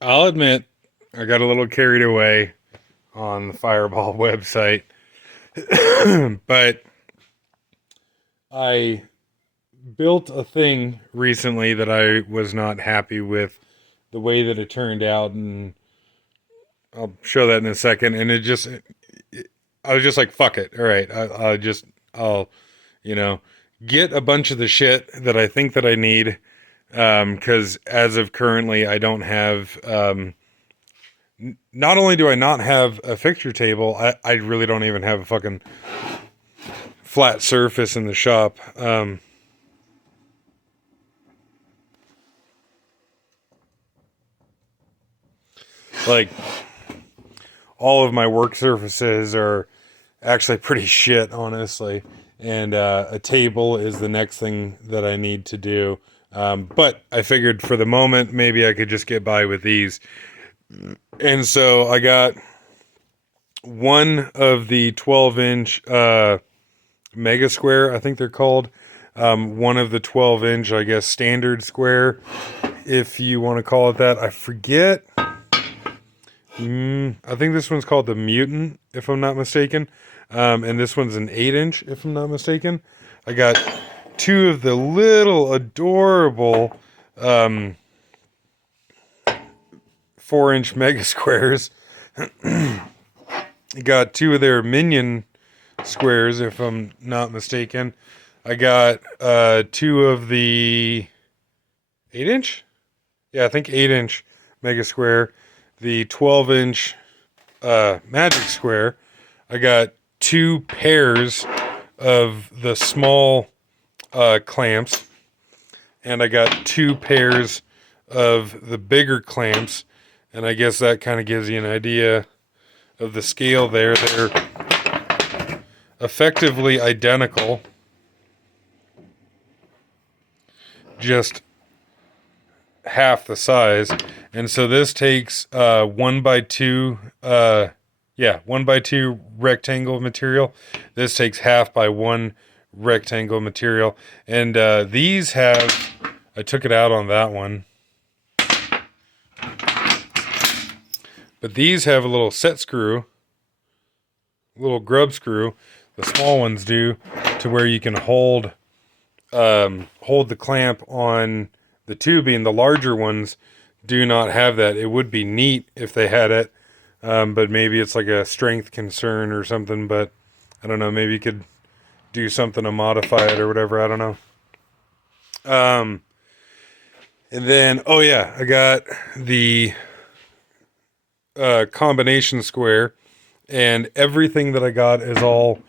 I'll admit, I got a little carried away on the Fireball website, but I built a thing recently that I was not happy with the way that it turned out, and I'll show that in a second. And I was just like, fuck it. All right. I'll, you know, get a bunch of the shit that I think that I need. Cause as of currently, I don't have, not only do I not have a fixture table, I really don't even have a fucking flat surface in the shop. Like all of my work surfaces are actually pretty shit, honestly. And a table is the next thing that I need to do. But I figured for the moment, maybe I could just get by with these. And so I got one of the 12-inch Mega Square, I think they're called. One of the 12-inch, I guess, standard square, if you want to call it that. I forget. I think this one's called the Mutant, if I'm not mistaken. And this one's an 8-inch, if I'm not mistaken. I got two of the little adorable 4-inch Mega Squares. I got two of their Minion squares, if I'm not mistaken. I got two of the 8-inch? Yeah, I think 8-inch Mega Square. The 12-inch Magic Square. I got two pairs of the small clamps, and I got two pairs of the bigger clamps, and I guess that kind of gives you an idea of the scale there. They're effectively identical, just half the size. And so this takes 1x2 1x2 rectangle material. This takes half by 1 rectangle material. And these have, I took it out on that one, but these have a little set screw, little grub screw. The small ones do, to where you can hold the clamp on the tubing. The larger ones do not have that. It would be neat if they had it, but maybe it's like a strength concern or something. But I don't know. Maybe you could do something to modify it or whatever. I don't know. And then, oh yeah, I got the combination square, and everything that I got is all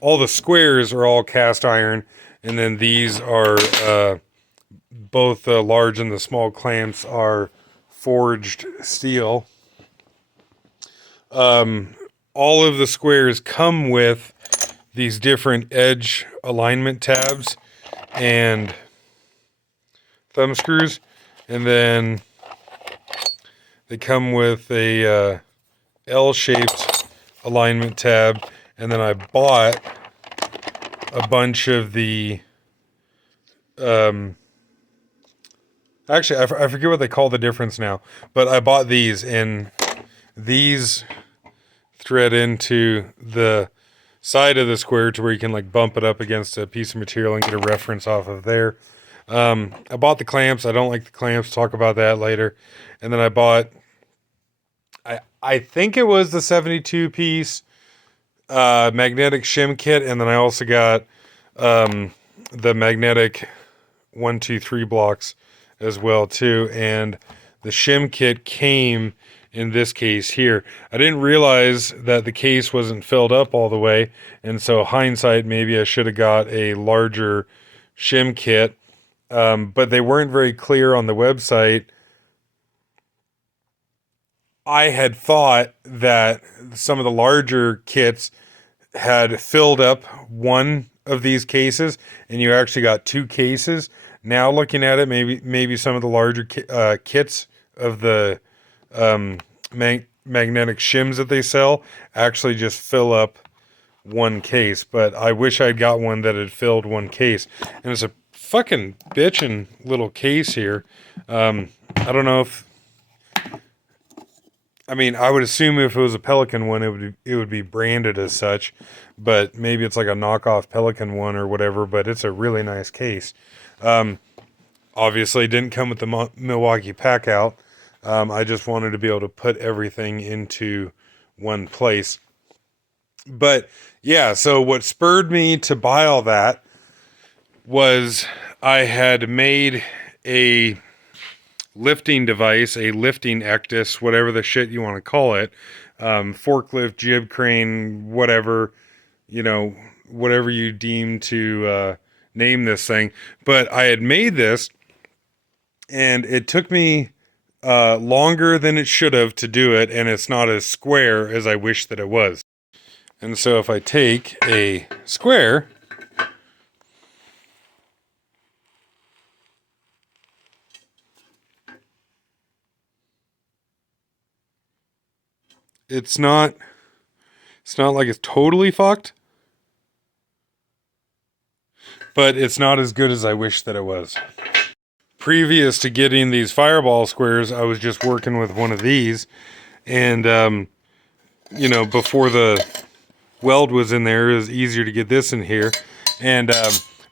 the squares are all cast iron, and then these are both the large and the small clamps are forged steel. All of the squares come with these different edge alignment tabs and thumb screws, and then they come with a L-shaped alignment tab, and then I bought a bunch of the actually I forget what they call the difference now, but I bought these, and these thread into the side of the square to where you can like bump it up against a piece of material and get a reference off of there. I bought the clamps. I don't like the clamps. Talk about that later. And then I bought, I think it was the 72 piece magnetic shim kit, and then I also got the magnetic 1, 2, 3 blocks as well too. And the shim kit came in this case here. I didn't realize that the case wasn't filled up all the way, and so hindsight, maybe I should have got a larger shim kit. But they weren't very clear on the website. I had thought that some of the larger kits had filled up one of these cases, and you actually got two cases. Now looking at it, maybe some of the larger kits of the magnetic shims that they sell actually just fill up one case. But I wish I'd got one that had filled one case. And it's a fucking bitchin' little case here. I don't know if I mean, I would assume if it was a Pelican one, it would be branded as such, but maybe it's like a knockoff Pelican one or whatever. But it's a really nice case. Obviously, it didn't come with the Milwaukee pack out. I just wanted to be able to put everything into one place. But yeah, so what spurred me to buy all that was I had made a lifting device, a lifting ectus, whatever the shit you want to call it, forklift, jib crane, whatever, you know, whatever you deem to name this thing. But I had made this, and it took me longer than it should have to do it, and it's not as square as I wish that it was. And so if I take a square, it's not like it's totally fucked, but it's not as good as I wish that it was. Previous to getting these Fireball squares, I was just working with one of these, and before the weld was in there, it was easier to get this in here, and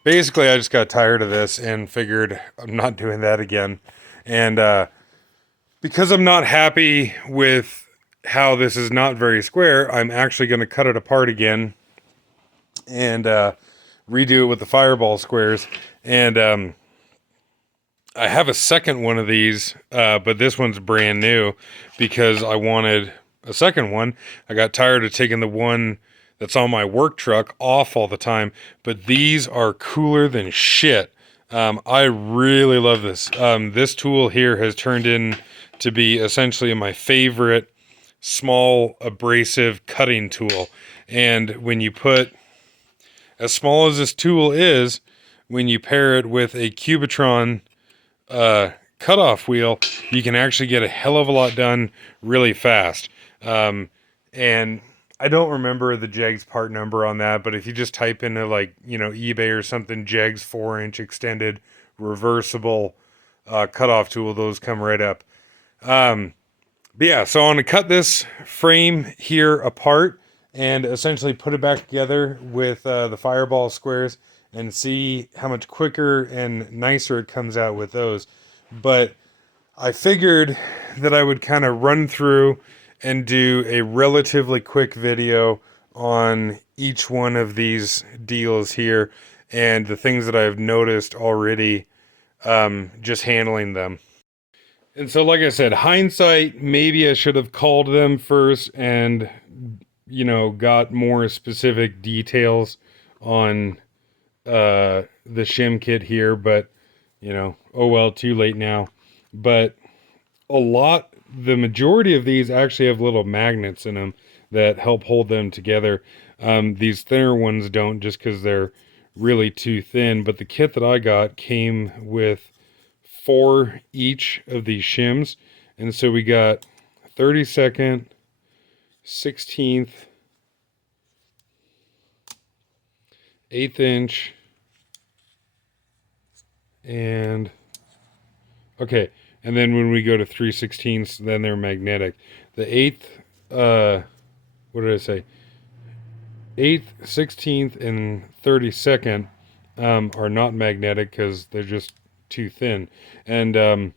basically I just got tired of this and figured I'm not doing that again. And because I'm not happy with how this is not very square, I'm actually going to cut it apart again and redo it with the Fireball squares. And I have a second one of these, but this one's brand new because I wanted a second one. I got tired of taking the one that's on my work truck off all the time, but these are cooler than shit. I really love this. This tool here has turned in to be essentially my favorite small abrasive cutting tool. And when you put, as small as this tool is, when you pair it with a Cubitron cutoff wheel, you can actually get a hell of a lot done really fast. And I don't remember the Jegs part number on that, but if you just type into eBay or something, Jegs 4-inch extended reversible cutoff tool, those come right up. But yeah, so I want to cut this frame here apart and essentially put it back together with the Fireball squares and see how much quicker and nicer it comes out with those. But I figured that I would kind of run through and do a relatively quick video on each one of these deals here and the things that I've noticed already just handling them. And so, like I said, hindsight, maybe I should have called them first and, got more specific details on the shim kit here, but, oh well, too late now. But the majority of these actually have little magnets in them that help hold them together. These thinner ones don't, just because they're really too thin, but the kit that I got came with 4 each of these shims, and so we got 32nd, 16th, 1/8 inch, and okay, and then when we go to 3/16, then they're magnetic. The 8th, what did I say? 8th, 16th, and 32nd are not magnetic because they're just too thin. And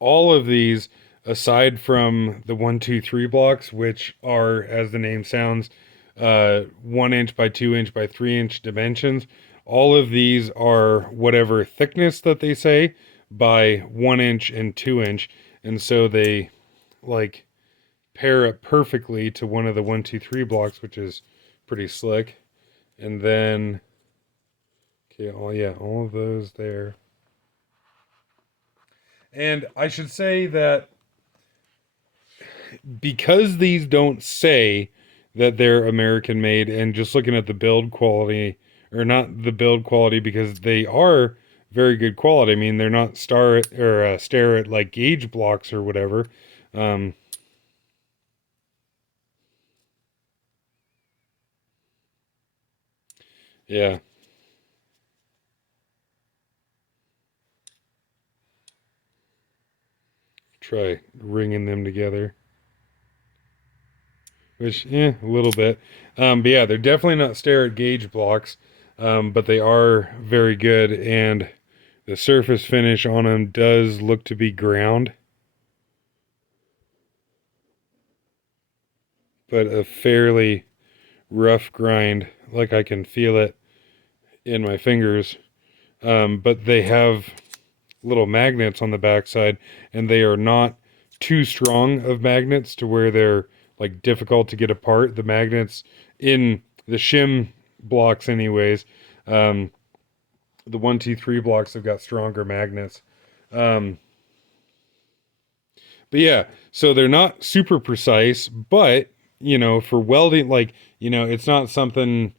all of these, aside from the 1, 2, 3 blocks, which are, as the name sounds, 1 inch by 2 inch by 3 inch dimensions, all of these are whatever thickness that they say by 1 inch and 2 inch, and so they pair up perfectly to one of the 1, 2, 3 blocks, which is pretty slick. And then okay, all of those there. And I should say that because these don't say that they're American made, and just looking at the build quality, or not the build quality, because they are very good quality. I mean, they're not Starrett like gauge blocks or whatever. Yeah. try ringing them together. Which, a little bit. But yeah, they're definitely not Starrett gauge blocks, but they are very good, and the surface finish on them does look to be ground, but a fairly rough grind. Like I can feel it in my fingers. But they have little magnets on the backside, and they are not too strong of magnets to where they're like difficult to get apart. The magnets in the shim blocks, anyways, the 1, 2, 3 blocks have got stronger magnets. But yeah, so they're not super precise, but for welding, like, it's not something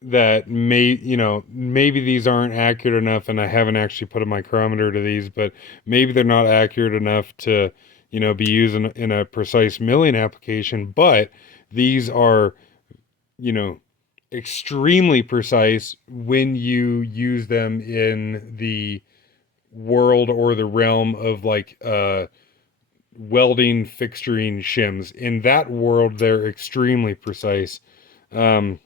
that maybe these aren't accurate enough, and I haven't actually put a micrometer to these, but maybe they're not accurate enough to, be used in a precise milling application, but these are, extremely precise when you use them in the world or the realm of like welding fixturing shims. In that world, they're extremely precise. But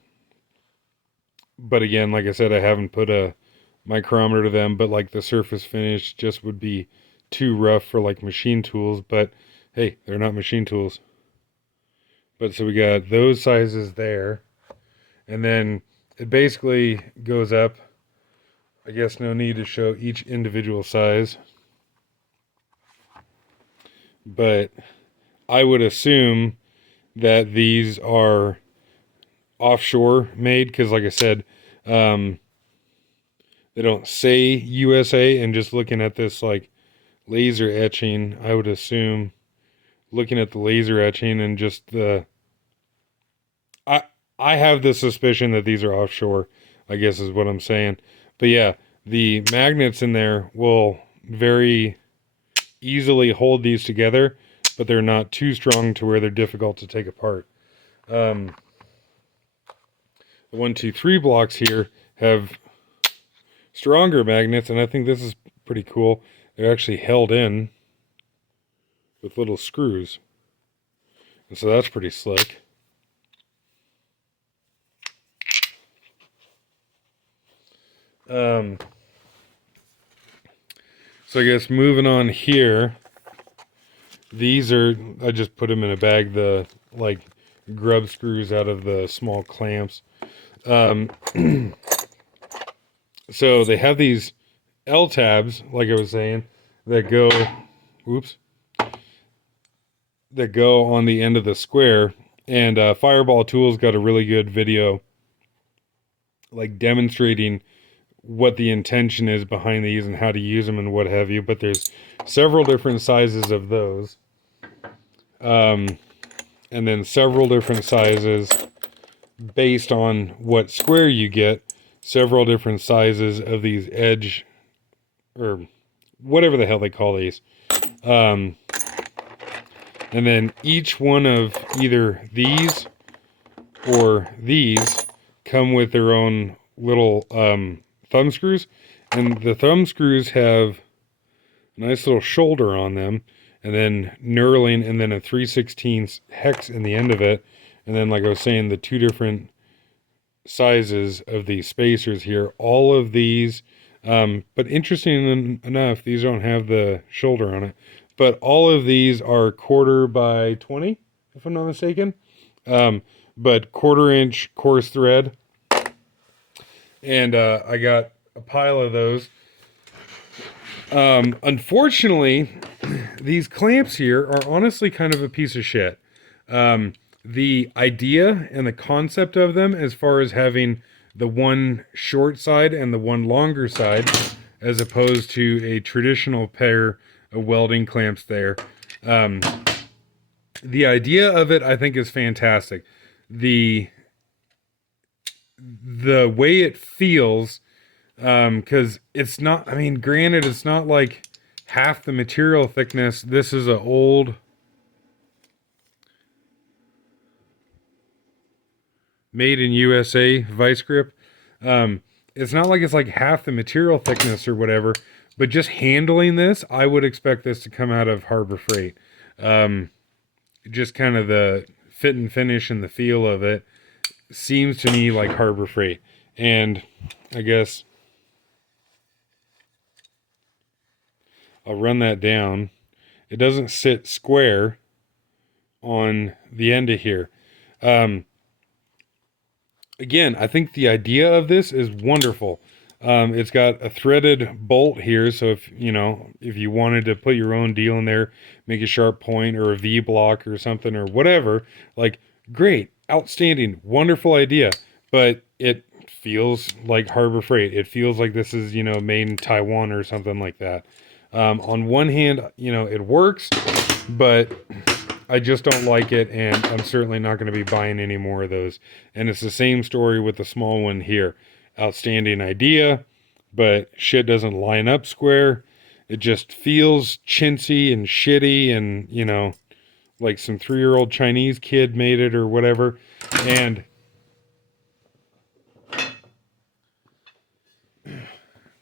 again, like I said, I haven't put a micrometer to them, but like the surface finish just would be too rough for like machine tools. But hey, they're not machine tools. But so we got those sizes there. And then it basically goes up. I guess no need to show each individual size. But I would assume that these are offshore made, because like I said, they don't say USA, and just looking at this like laser etching, I would assume, looking at the laser etching and just I have the suspicion that these are offshore, I guess is what I'm saying. But yeah, the magnets in there will very easily hold these together, but they're not too strong to where they're difficult to take apart. The 1, 2, 3 blocks here have stronger magnets, and I think this is pretty cool. They're actually held in with little screws, and so that's pretty slick. So I guess moving on here, these are, I just put them in a bag, the like grub screws out of the small clamps. So they have these L tabs, like I was saying, that go, that go on the end of the square. And Fireball Tools got a really good video, like demonstrating what the intention is behind these and how to use them and what have you. But there's several different sizes of those. And then several different sizes based on what square you get. Several different sizes of these edge, or whatever the hell they call these. And then each one of either these or these come with their own little thumb screws. And the thumb screws have a nice little shoulder on them, and then knurling, and then a 3/16 hex in the end of it. And then, like I was saying, the two different sizes of these spacers here. All of these, but interesting enough, these don't have the shoulder on it. But all of these are 1/4 by 20, if I'm not mistaken. But 1/4-inch coarse thread. And I got a pile of those. Unfortunately, these clamps here are honestly kind of a piece of shit. The idea and the concept of them, as far as having the one short side and the one longer side, as opposed to a traditional pair of welding clamps there. The idea of it, I think, is fantastic. The way it feels, because it's not, I mean, granted, it's not like half the material thickness. This is an old made in USA vice grip. It's not like it's like half the material thickness or whatever, But just handling this, I would expect this to come out of Harbor Freight. Just kind of the fit and finish and the feel of it seems to me like Harbor Freight. And I guess I'll run that down. It doesn't sit square on the end of here. Again, I think the idea of this is wonderful. It's got a threaded bolt here, so if you wanted to put your own deal in there, make a sharp point or a V block or something or whatever, like great, outstanding, wonderful idea. But it feels like Harbor Freight. It feels like this is made in Taiwan or something like that. On one hand, it works, but I just don't like it, and I'm certainly not going to be buying any more of those. And it's the same story with the small one here. Outstanding idea, but shit doesn't line up square. It just feels chintzy and shitty, and like some 3-year-old Chinese kid made it or whatever. And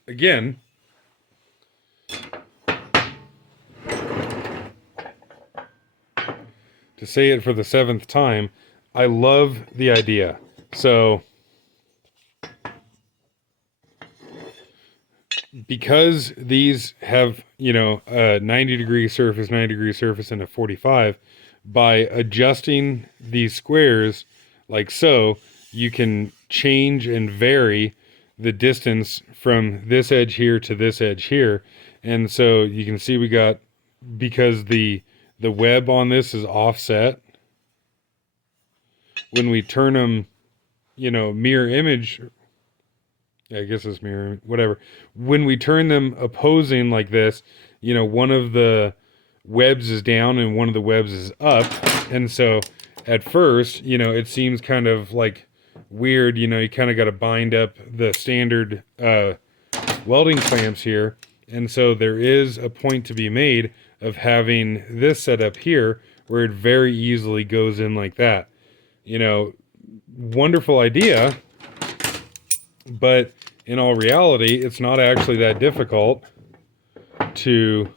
again, to say it for the 7th time, I love the idea. So because these have, a 90-degree surface, 90-degree surface, and a 45, by adjusting these squares like so, you can change and vary the distance from this edge here to this edge here. And so you can see we got, because the web on this is offset, when we turn them, mirror image, I guess it's mirror, whatever. When we turn them opposing like this, one of the webs is down and one of the webs is up. And so at first, it seems kind of like weird. You kind of got to bind up the standard welding clamps here. And so there is a point to be made of having this set up here where it very easily goes in like that. Wonderful idea, but in all reality, it's not actually that difficult to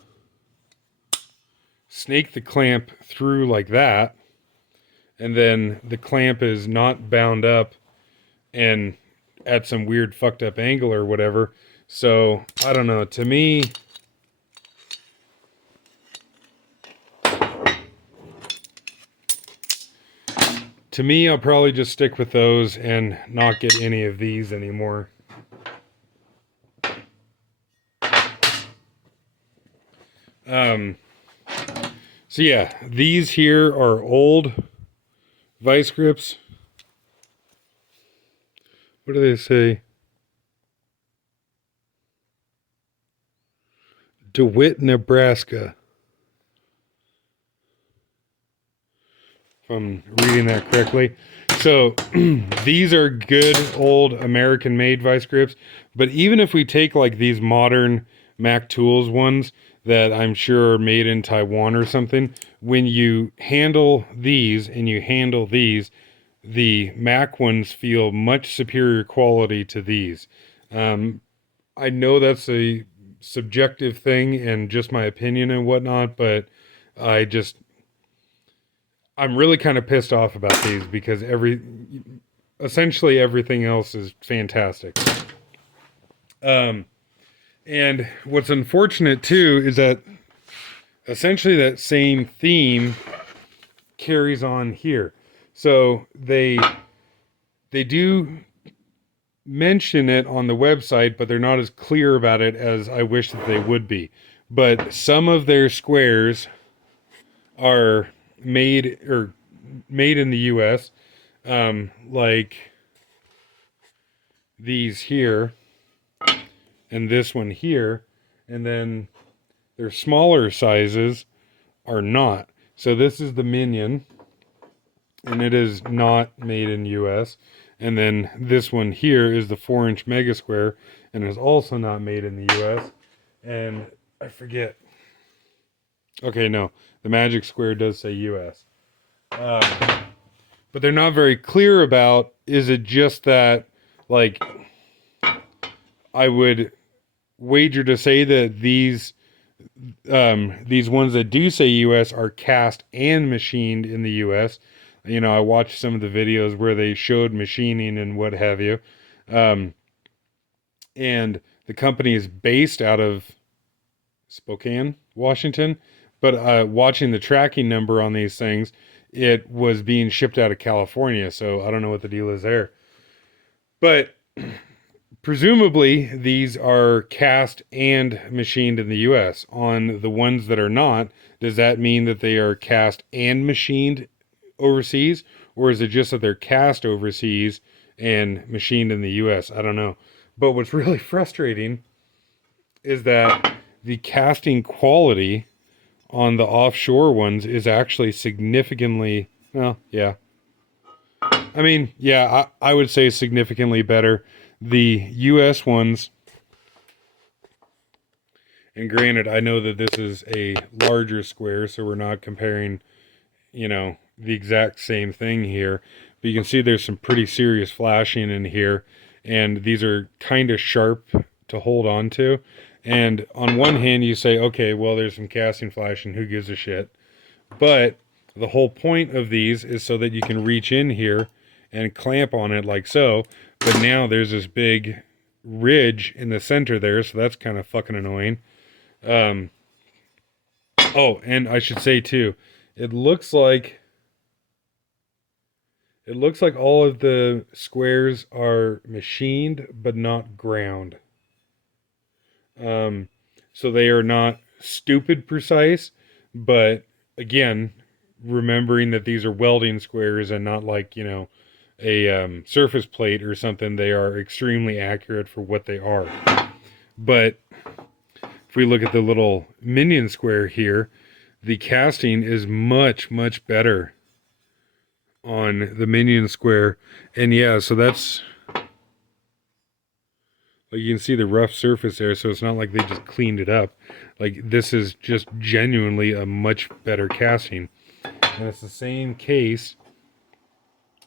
snake the clamp through like that, and then the clamp is not bound up and at some weird fucked up angle or whatever. So I don't know, to me I'll probably just stick with those and not get any of these anymore. So yeah, these here are old vice grips. What do they say? DeWitt, Nebraska. If I'm reading that correctly. So these are good old American made vice grips. But even if we take like these modern Mac Tools ones that I'm sure are made in Taiwan or something, when you handle these and you handle these, the Mac ones feel much superior quality to these. I know that's a subjective thing and just my opinion and whatnot, but I'm really kind of pissed off about these because essentially everything else is fantastic. And what's unfortunate too is that essentially that same theme carries on here. So they do mention it on the website, but they're not as clear about it as I wish that they would be. But some of their squares are made in the US, like these here and this one here, and then their smaller sizes are not. So this is the Minion, and it is not made in US. And then this one here is the 4-inch Mega Square, and is also not made in the US. And I forget. Okay, no, the Magic Square does say US. But they're not very clear about, is it just that, like, I would wager to say that these ones that do say US are cast and machined in the US. You know, I watched some of the videos where they showed machining and what have you. Um, and the company is based out of Spokane, Washington. But watching the tracking number on these things, it was being shipped out of California. So I don't know what the deal is there. But presumably, these are cast and machined in the US. On the ones that are not, does that mean that they are cast and machined overseas? Or is it just that they're cast overseas and machined in the US? I don't know. But what's really frustrating is that the casting quality on the offshore ones is actually significantly, well, yeah. I mean, yeah, I would say significantly better. The US ones, and granted, I know that this is a larger square, so we're not comparing, you know, the exact same thing here. But you can see there's some pretty serious flashing in here, and these are kind of sharp to hold on to. And on one hand, you say, okay, well, there's some casting flashing, who gives a shit? But the whole point of these is so that you can reach in here and clamp on it like so. But now there's this big ridge in the center there, so that's kind of fucking annoying. Um, oh, and I should say too, it looks like all of the squares are machined but not ground. Um, so they are not stupid precise, but again, remembering that these are welding squares and not like, you know, a surface plate or something, they are extremely accurate for what they are. But if we look at the little minion square here, the casting is much, much better on the minion square. And yeah, so that's, like, you can see the rough surface there, so it's not like they just cleaned it up. Like, this is just genuinely a much better casting. And it's the same case,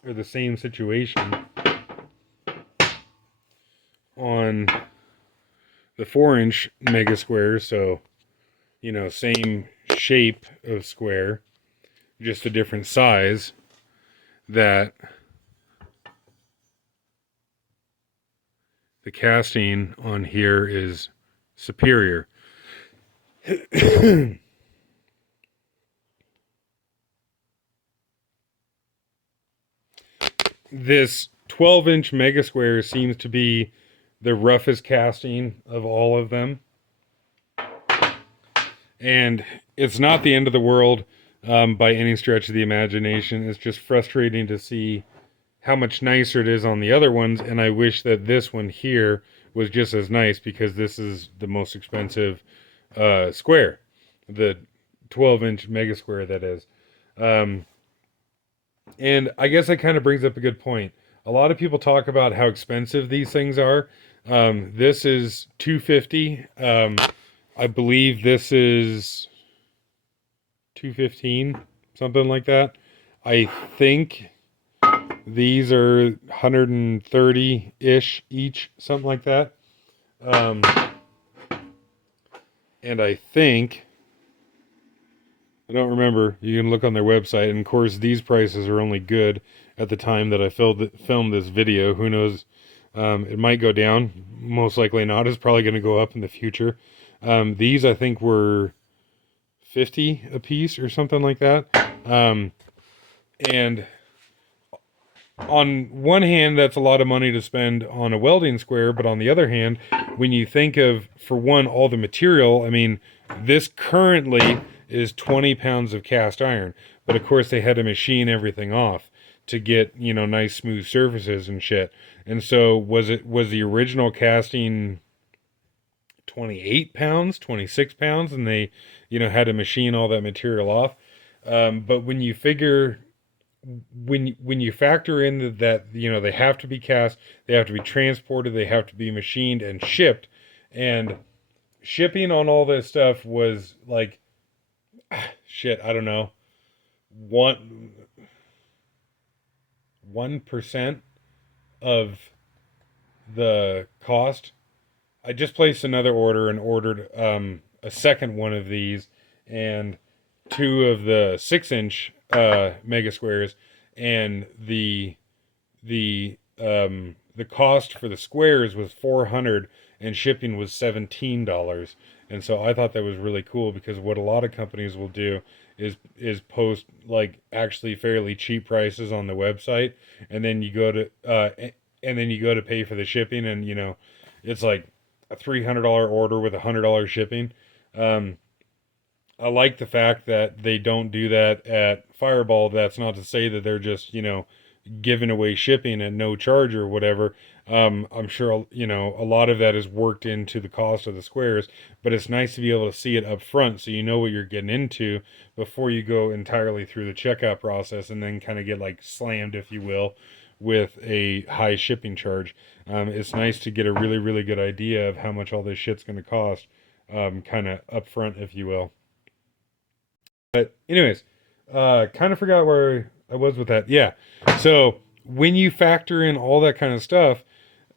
or the same situation, on the 4-inch mega square. So, you know, same shape of square, just a different size, that the casting on here is superior. This 12-inch mega square seems to be the roughest casting of all of them. And it's not the end of the world by any stretch of the imagination. It's just frustrating to see how much nicer it is on the other ones. And I wish that this one here was just as nice, because this is the most expensive square. The 12-inch mega square, that is. And I guess that kind of brings up a good point. A lot of people talk about how expensive these things are. This is $250. I believe this is $215, something like that. I think these are $130-ish each, something like that. And I think, I don't remember. You can look on their website, and of course, these prices are only good at the time that I filmed this video. Who knows? It might go down. Most likely not. It's probably going to go up in the future. These, I think, were $50 a piece or something like that. And on one hand, that's a lot of money to spend on a welding square, but on the other hand, when you think of, for one, all the material, I mean, this currently is 20 pounds of cast iron, but of course they had to machine everything off to get, you know, nice smooth surfaces and shit. And so was the original casting 28 pounds, 26 pounds, and they, you know, had to machine all that material off. But when you figure, when you factor in that, you know, they have to be cast, they have to be transported, they have to be machined and shipped, and shipping on all this stuff was like, shit, I don't know, 1% of the cost. I just placed another order and ordered a second one of these and two of the 6-inch mega squares, and the cost for the squares was 400 and shipping was $17. And so I thought that was really cool, because what a lot of companies will do is post like actually fairly cheap prices on the website, and then you go to pay for the shipping, and it's like a $300 order with $100 shipping. Um, I like the fact that they don't do that at Fireball. That's not to say that they're just, giving away shipping at no charge or whatever. I'm sure, a lot of that is worked into the cost of the squares, but it's nice to be able to see it up front so you know what you're getting into before you go entirely through the checkout process and then kind of get like slammed, if you will, with a high shipping charge. It's nice to get a really, really good idea of how much all this shit's going to cost, kind of up front, if you will. But anyways, kind of forgot where I was with that. Yeah. So when you factor in all that kind of stuff,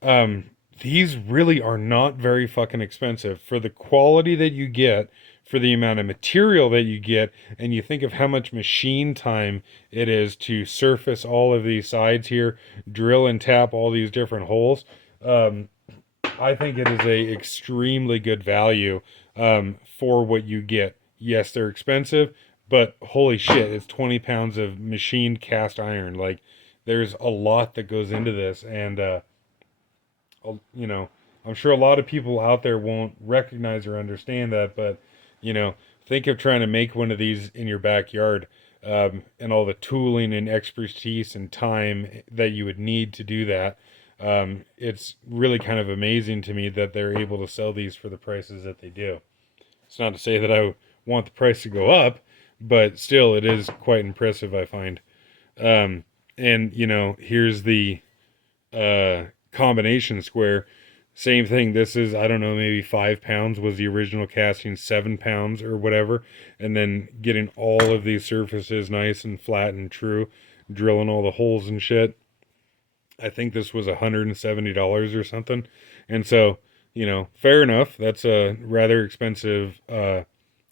um, these really are not very fucking expensive for the quality that you get, for the amount of material that you get, and you think of how much machine time it is to surface all of these sides here, drill and tap all these different holes. Um, I think it is a extremely good value for what you get. Yes, they're expensive, but holy shit, it's 20 pounds of machined cast iron. Like, there's a lot that goes into this, and you know, I'm sure a lot of people out there won't recognize or understand that, but you know, think of trying to make one of these in your backyard, and all the tooling and expertise and time that you would need to do that. It's really kind of amazing to me that they're able to sell these for the prices that they do. It's not to say that I want the price to go up, but still, it is quite impressive, I find. And here's the combination square. Same thing. This is, I don't know, maybe 5 pounds was the original casting, 7 pounds or whatever. And then getting all of these surfaces nice and flat and true, drilling all the holes and shit. I think this was $170 or something. And so, fair enough. That's a rather expensive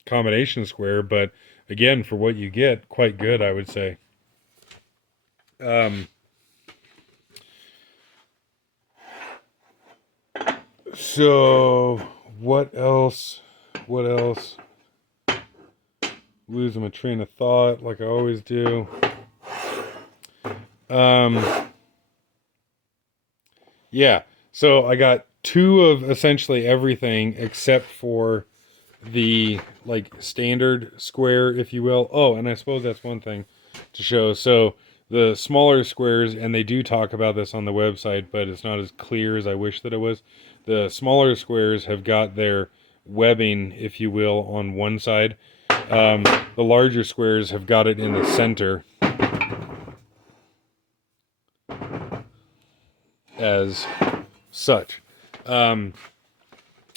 combination square, but again, for what you get, quite good, I would say. So what else? What else? Losing my train of thought like I always do. Yeah. So I got two of essentially everything except for the like standard square, if you will. Oh, and I suppose that's one thing to show. So the smaller squares, and they do talk about this on the website, but it's not as clear as I wish that it was. The smaller squares have got their webbing, if you will, on one side. The larger squares have got it in the center as such.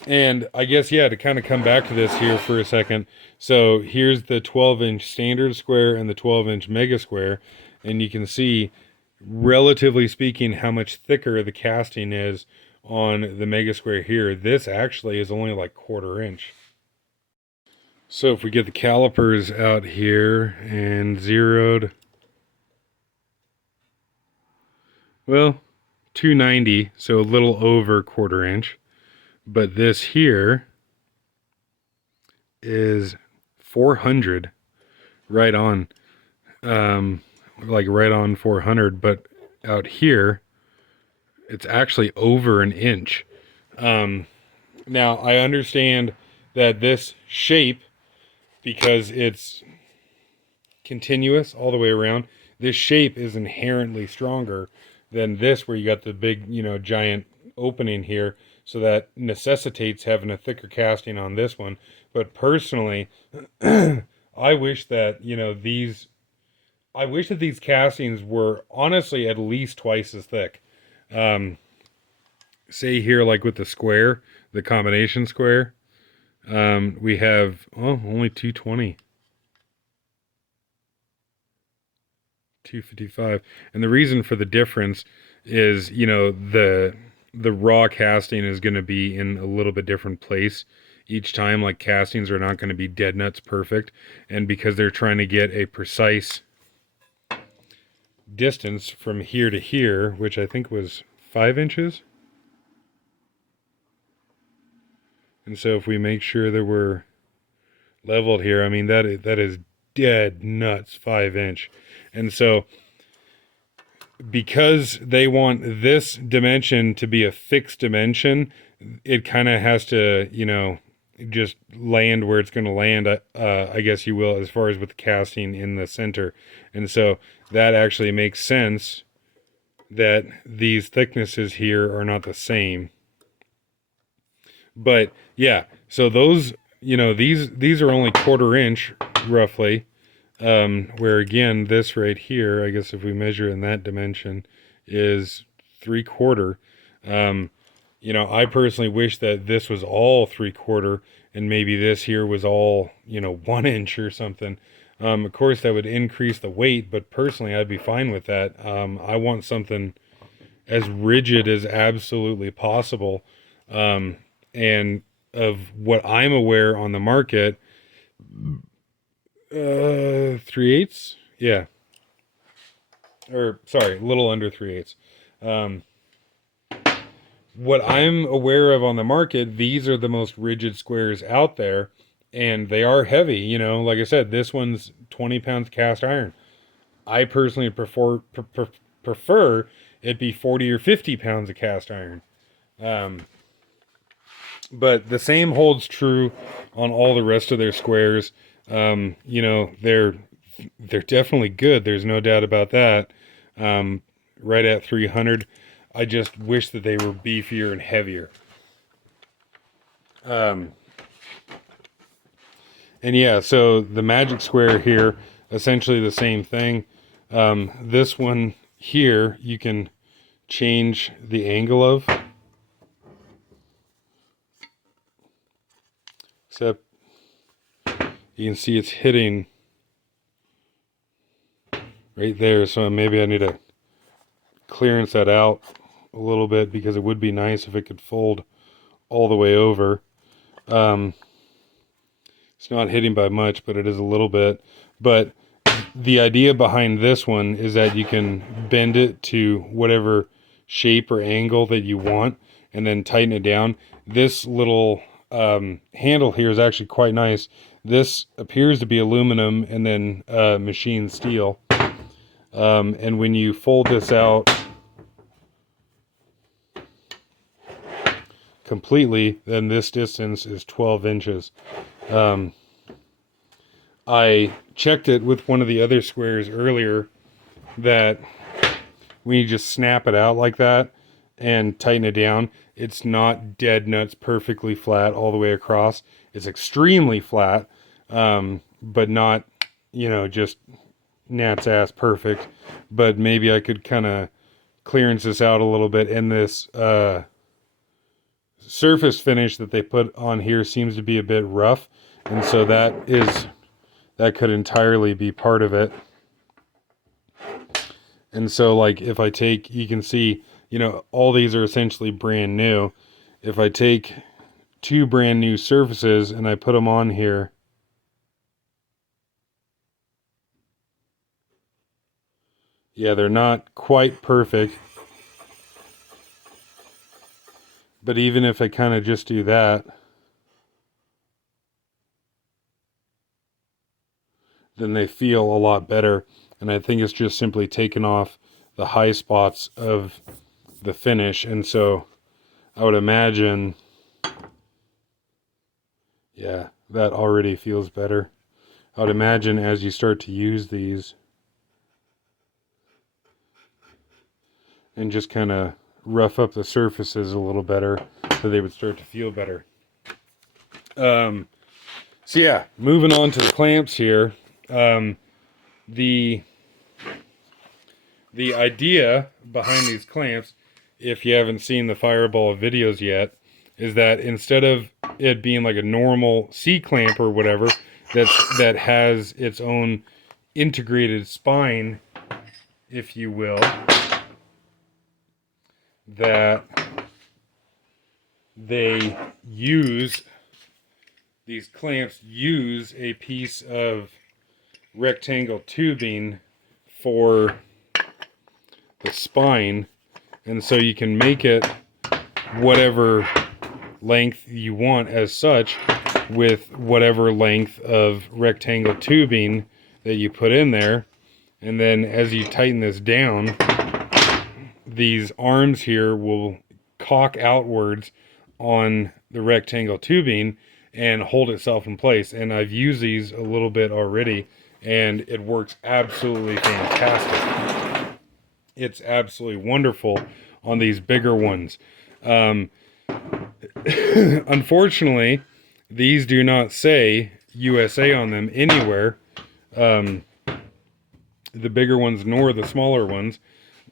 And I guess, yeah, to kind of come back to this here for a second. So here's the 12-inch standard square and the 12-inch mega square. And you can see, relatively speaking, how much thicker the casting is on the mega square here. This actually is only like 1/4 inch. So if we get the calipers out here and zeroed, well, 290, so a little over 1/4 inch. But this here is 400, right on, like right on 400. But out here, it's actually over an inch. Now I understand that this shape, because it's continuous all the way around, this shape is inherently stronger than this, where you got the big, giant opening here. So that necessitates having a thicker casting on this one. But personally, I wish that, I wish that these castings were honestly at least twice as thick. Say here, like with the square, the combination square, we have, only 220. 255. And the reason for the difference is, the raw casting is going to be in a little bit different place each time. Like, castings are not going to be dead nuts perfect, and because they're trying to get a precise distance from here to here, which I think was 5 inches. And so if we make sure that we're leveled here, I mean, that is dead nuts 5 inch. And so because they want this dimension to be a fixed dimension, it kind of has to, you know, just land where it's going to land, I guess you will, as far as with the casting in the center. And so that actually makes sense that these thicknesses here are not the same. But yeah, so those, you know, these are only 1/4 inch roughly. Where again, this right here, I guess if we measure in that dimension, is 3/4. You know, I personally wish that this was all 3/4, and maybe this here was all, you know, 1 inch or something. Of course, that would increase the weight, but personally, I'd be fine with that. I want something as rigid as absolutely possible. And of what I'm aware on the market, 3/8, yeah, or sorry, a little under 3/8. What I'm aware of on the market, these are the most rigid squares out there, and they are heavy. You know, like I said, this one's 20 pounds cast iron. I personally prefer it be 40 or 50 pounds of cast iron. But the same holds true on all the rest of their squares. You know, they're definitely good. There's no doubt about that. Right at 300. I just wish that they were beefier and heavier. And yeah, so the magic square here, essentially the same thing. This one here, you can change the angle of. Except you can see it's hitting right there, so maybe I need to clearance that out a little bit, because it would be nice if it could fold all the way over. It's not hitting by much, but it is a little bit. But the idea behind this one is that you can bend it to whatever shape or angle that you want and then tighten it down. This little handle here is actually quite nice. This appears to be aluminum and then machined steel. And when you fold this out completely, then this distance is 12 inches. I checked it with one of the other squares earlier, that when you just snap it out like that and tighten it down, it's not dead nuts perfectly flat all the way across. It's extremely flat, but not, you know, just gnat's ass perfect. But maybe I could kind of clearance this out a little bit, and this surface finish that they put on here seems to be a bit rough, and so that could entirely be part of it. And so, like, if I take, you can see, you know, all these are essentially brand new. If I take 2 brand new surfaces and I put them on here, yeah, they're not quite perfect. But even if I kind of just do that, then they feel a lot better. And I think it's just simply taken off the high spots of the finish. And so I would imagine, yeah, that already feels better. I would imagine as you start to use these and just kind of rough up the surfaces a little better, that they would start to feel better. So yeah, moving on to the clamps here. The idea behind these clamps, if you haven't seen the Fireball videos yet, is that instead of it being like a normal C-clamp or whatever, that has its own integrated spine, if you will, that they use, these clamps use a piece of rectangle tubing for the spine, and so you can make it whatever length you want as such with whatever length of rectangle tubing that you put in there. And then as you tighten this down, these arms here will cock outwards on the rectangle tubing and hold itself in place. And I've used these a little bit already, and it works absolutely fantastic. It's absolutely wonderful on these bigger ones. Unfortunately, these do not say USA on them anywhere. The bigger ones nor the smaller ones.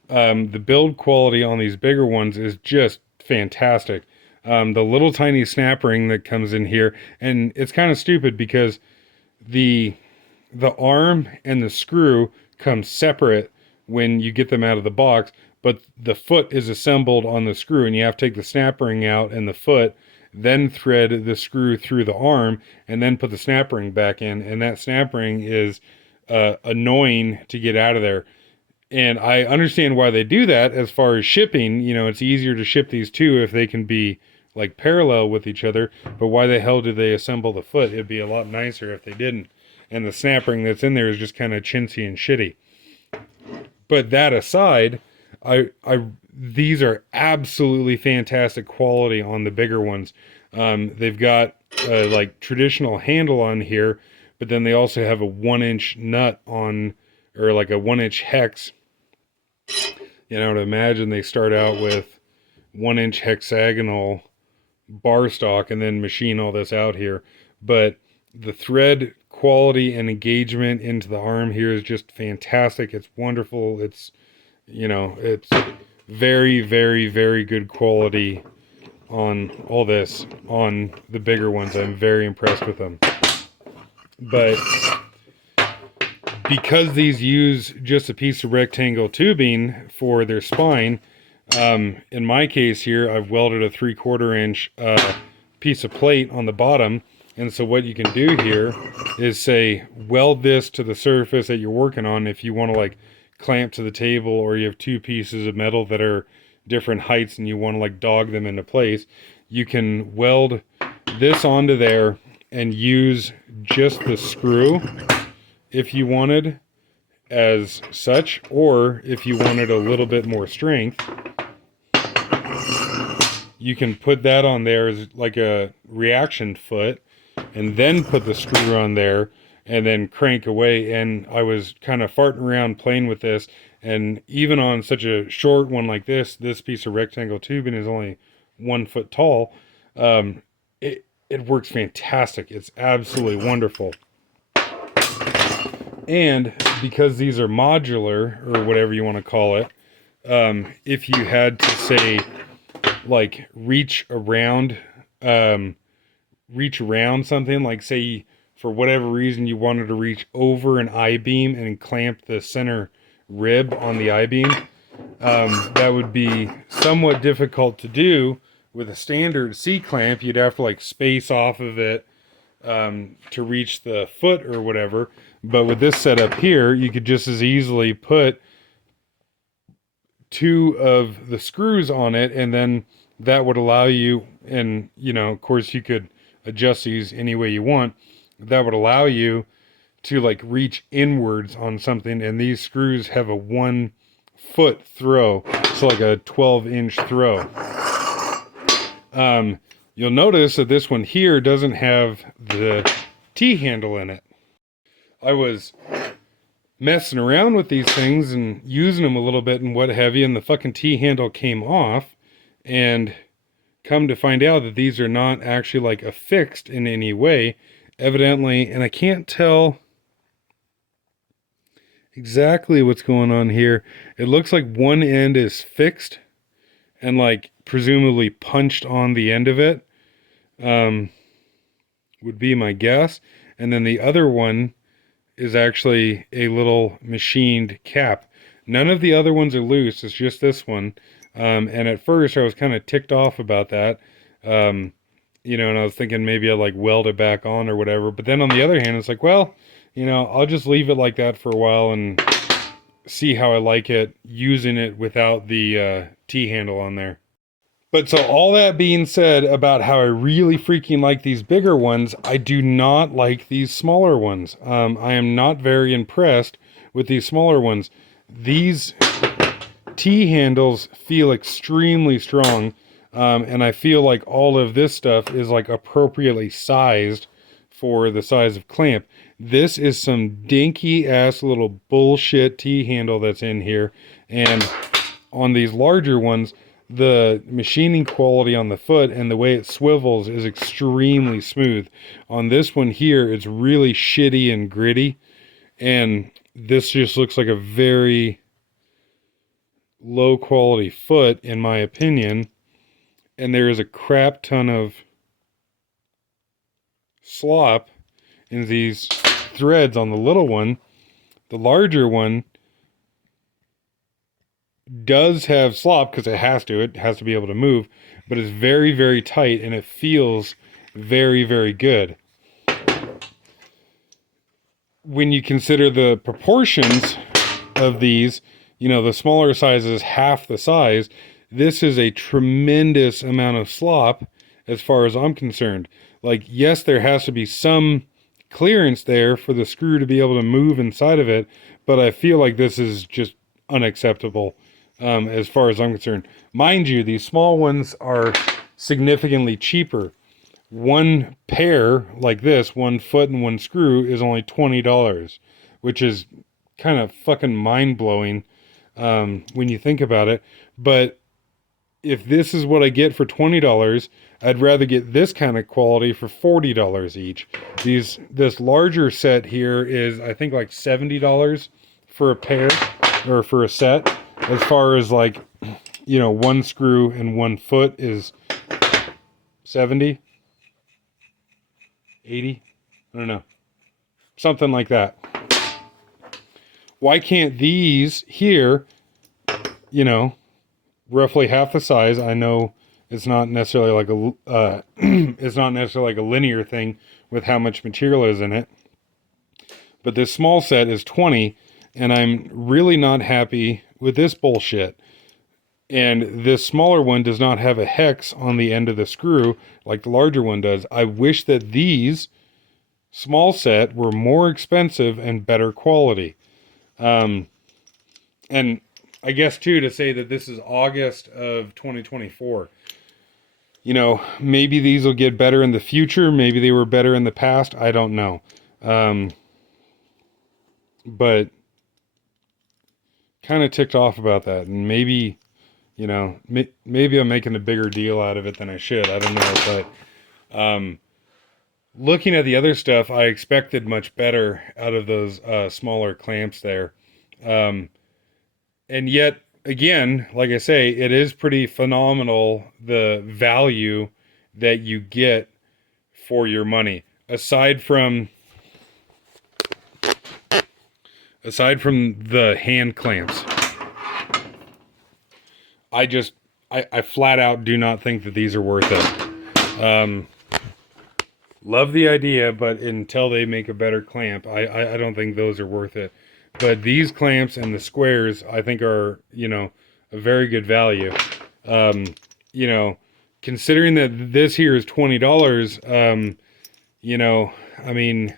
The build quality on these bigger ones is just fantastic. The little tiny snap ring that comes in here, and it's kind of stupid because the arm and the screw come separate when you get them out of the box, but the foot is assembled on the screw, and you have to take the snap ring out and the foot, then thread the screw through the arm, and then put the snap ring back in. And that snap ring is annoying to get out of there. And I understand why they do that as far as shipping. You know, it's easier to ship these two if they can be like parallel with each other. But why the hell do they assemble the foot? It'd be a lot nicer if they didn't. And the snap ring that's in there is just kind of chintzy and shitty. But that aside, these are absolutely fantastic quality on the bigger ones. They've got like traditional handle on here, but then they also have a 1-inch nut on, or like a 1-inch hex. You know, to imagine they start out with 1-inch hexagonal bar stock and then machine all this out here. But the thread quality and engagement into the arm here is just fantastic. It's wonderful. It's, you know, it's very, very, very good quality on all this. On the bigger ones, I'm very impressed with them. But because these use just a piece of rectangle tubing for their spine, in my case here, I've welded a 3/4 inch piece of plate on the bottom. And so what you can do here is say, weld this to the surface that you're working on. If you want to like clamp to the table, or you have two pieces of metal that are different heights and you want to like dog them into place, you can weld this onto there and use just the screw if you wanted as such, or if you wanted a little bit more strength, you can put that on there as like a reaction foot, and then put the screw on there and then crank away. And I was kind of farting around playing with this, and even on such a short one like this piece of rectangle tubing is only 1 foot tall. It works fantastic. It's absolutely wonderful. And because these are modular, or whatever you want to call it, if you had to say like reach around something, like say for whatever reason you wanted to reach over an I-beam and clamp the center rib on the I-beam, that would be somewhat difficult to do with a standard C-clamp. You'd have to like space off of it to reach the foot or whatever. But with this setup here, you could just as easily put 2 of the screws on it, and then that would allow you, and you know, of course you could adjust these any way you want, that would allow you to like reach inwards on something. And these screws have a 1 foot throw, so like a 12-inch throw. You'll notice that this one here doesn't have the T-handle in it. I was messing around with these things and using them a little bit and what have you, and the fucking T-handle came off, and come to find out that these are not actually like affixed in any way, evidently. And I can't tell exactly what's going on here. It looks like one end is fixed and like presumably punched on the end of it, would be my guess. And then the other one is actually a little machined cap. None of the other ones are loose. It's just this one. And at first I was kind of ticked off about that. And I was thinking maybe I'd like weld it back on or whatever. But then on the other hand, it's like, well, I'll just leave it like that for a while and see how I like it using it without the T-handle on there. But so all that being said about how I really freaking like these bigger ones, I do not like these smaller ones. I am not very impressed with these smaller ones. These T-handles feel extremely strong, and I feel like all of this stuff is like appropriately sized for the size of clamp. This is some dinky ass little bullshit T-handle that's in here, and on these larger ones, the machining quality on the foot and the way it swivels is extremely smooth. On this one here, it's really shitty and gritty, and this just looks like a very low quality foot in my opinion, and there is a crap ton of slop in these threads on the little one. The larger one does have slop because it has to be able to move, but it's very, very tight and it feels very, very good. When you consider the proportions of these, the smaller size is half the size. This is a tremendous amount of slop as far as I'm concerned. Like, yes, there has to be some clearance there for the screw to be able to move inside of it, but I feel like this is just unacceptable as far as I'm concerned. Mind you, these small ones are significantly cheaper. One pair like this, 1 foot and 1 screw, is only $20, which is kind of fucking mind-blowing when you think about it. But if this is what I get for $20, I'd rather get this kind of quality for $40 each. This larger set here is, I think, like $70 for a pair, or for a set. As far as like, 1 screw and 1 foot is 70, 80, I don't know, something like that. Why can't these here, roughly half the size? I know it's not necessarily like it's not necessarily like a linear thing with how much material is in it, but this small set is 20, and I'm really not happy with this bullshit. And this smaller one does not have a hex on the end of the screw like the larger one does. I wish that these small set were more expensive and better quality. And I guess too, to say that this is August of 2024, maybe these will get better in the future. Maybe they were better in the past. I don't know. But kind of ticked off about that, and maybe maybe I'm making a bigger deal out of it than I should. I don't know, but looking at the other stuff, I expected much better out of those smaller clamps there, and yet again, like I say, it is pretty phenomenal the value that you get for your money. Aside from the hand clamps, I flat out do not think that these are worth it. Love the idea, but until they make a better clamp, I don't think those are worth it. But these clamps and the squares, I think, are, a very good value. Considering that this here is $20, I mean,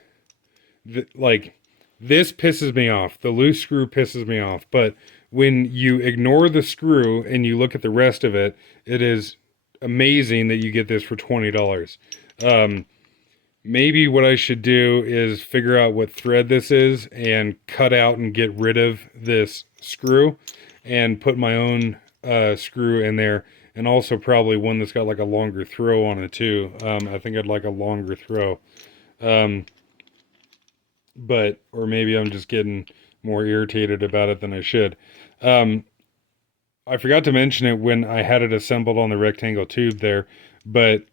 this pisses me off. The loose screw pisses me off. But when you ignore the screw and you look at the rest of it, it is amazing that you get this for $20. Maybe what I should do is figure out what thread this is and cut out and get rid of this screw and put my own screw in there, and also probably one that's got like a longer throw on it too. I think I'd like a longer throw. But, or maybe I'm just getting more irritated about it than I should. I forgot to mention it when I had it assembled on the rectangle tube there, but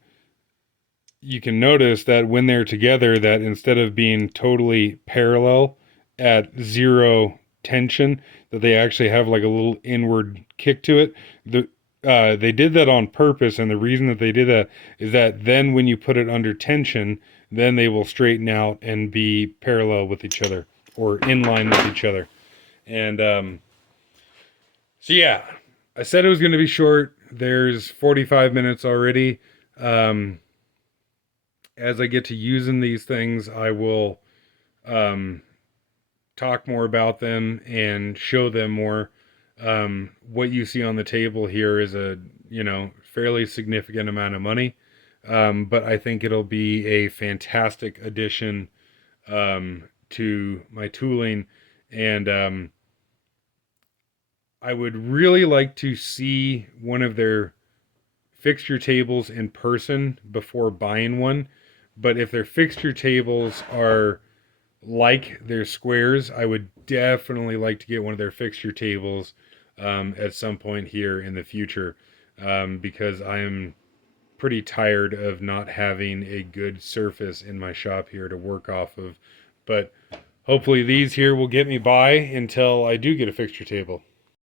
you can notice that when they're together, that instead of being totally parallel at zero tension, that they actually have like a little inward kick to it. They did that on purpose, and the reason that they did that is that then when you put it under tension, then they will straighten out and be parallel with each other or in line with each other. And so yeah, I said it was going to be short. There's 45 minutes already. As I get to using these things, I will talk more about them and show them more. What you see on the table here is a fairly significant amount of money, but I think it'll be a fantastic addition to my tooling, and I would really like to see one of their fixture tables in person before buying one. But if their fixture tables are like their squares, I would definitely like to get one of their fixture tables at some point here in the future, because I am pretty tired of not having a good surface in my shop here to work off of. But hopefully these here will get me by until I do get a fixture table.